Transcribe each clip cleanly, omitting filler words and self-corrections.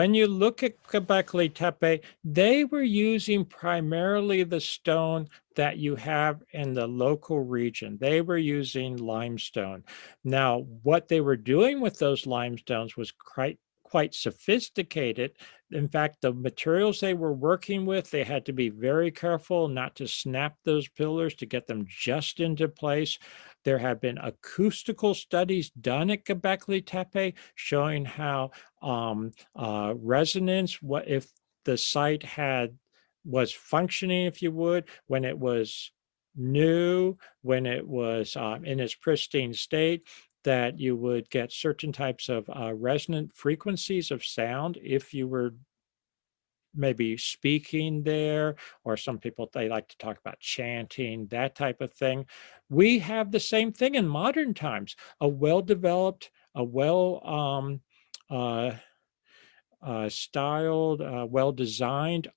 when you look at Göbekli Tepe, they were using primarily the stone that you have in the local region. They were using limestone. Now, what they were doing with those limestones was quite sophisticated. In fact, the materials they were working with, they had to be very careful not to snap those pillars to get them just into place. There have been acoustical studies done at Göbekli Tepe showing how resonance, what if the site was functioning, if you would, when it was new, when it was in its pristine state, that you would get certain types of resonant frequencies of sound if you were maybe speaking there, or some people, they like to talk about chanting, that type of thing. We have the same thing in modern times, a well-developed, a uh, styled, well-designed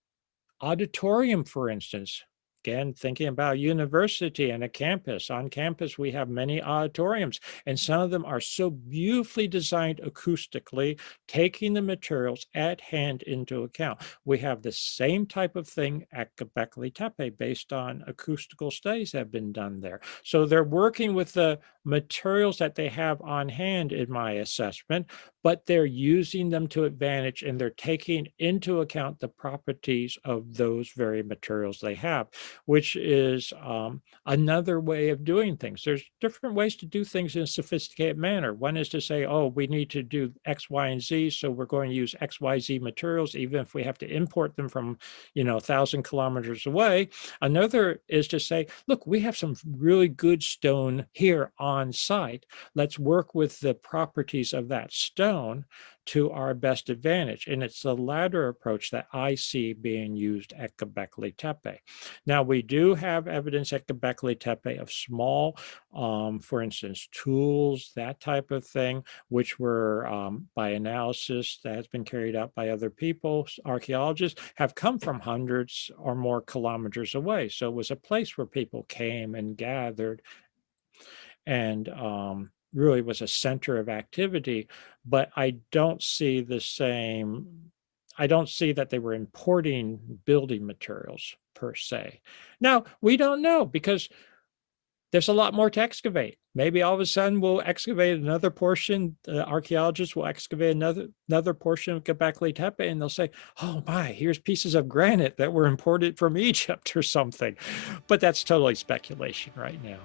auditorium, for instance. Again, thinking about university and a campus. On campus, we have many auditoriums, and some of them are so beautifully designed acoustically, taking the materials at hand into account. We have the same type of thing at Göbekli Tepe based on acoustical studies that have been done there. So they're working with the materials that they have on hand, in my assessment, but they're using them to advantage, and they're taking into account the properties of those very materials they have, which is another way of doing things. There's different ways to do things in a sophisticated manner. One is to say, oh, we need to do X, Y, and Z, so we're going to use X, Y, Z materials, even if we have to import them from, 1,000 kilometers away. Another is to say, look, we have some really good stone here on site. Let's work with the properties of that stone to our best advantage. And it's the latter approach that I see being used at Göbekli Tepe. Now, we do have evidence at Göbekli Tepe of small, for instance, tools, that type of thing, which were by analysis that has been carried out by other people, archaeologists, have come from hundreds or more kilometers away. So it was a place where people came and gathered, and really was a center of activity. But I don't see that they were importing building materials per se. Now, we don't know, because there's a lot more to excavate. Maybe all of a sudden we'll excavate another portion, archaeologists will excavate another portion of Göbekli Tepe, and they'll say, oh my, here's pieces of granite that were imported from Egypt or something. But that's totally speculation right now.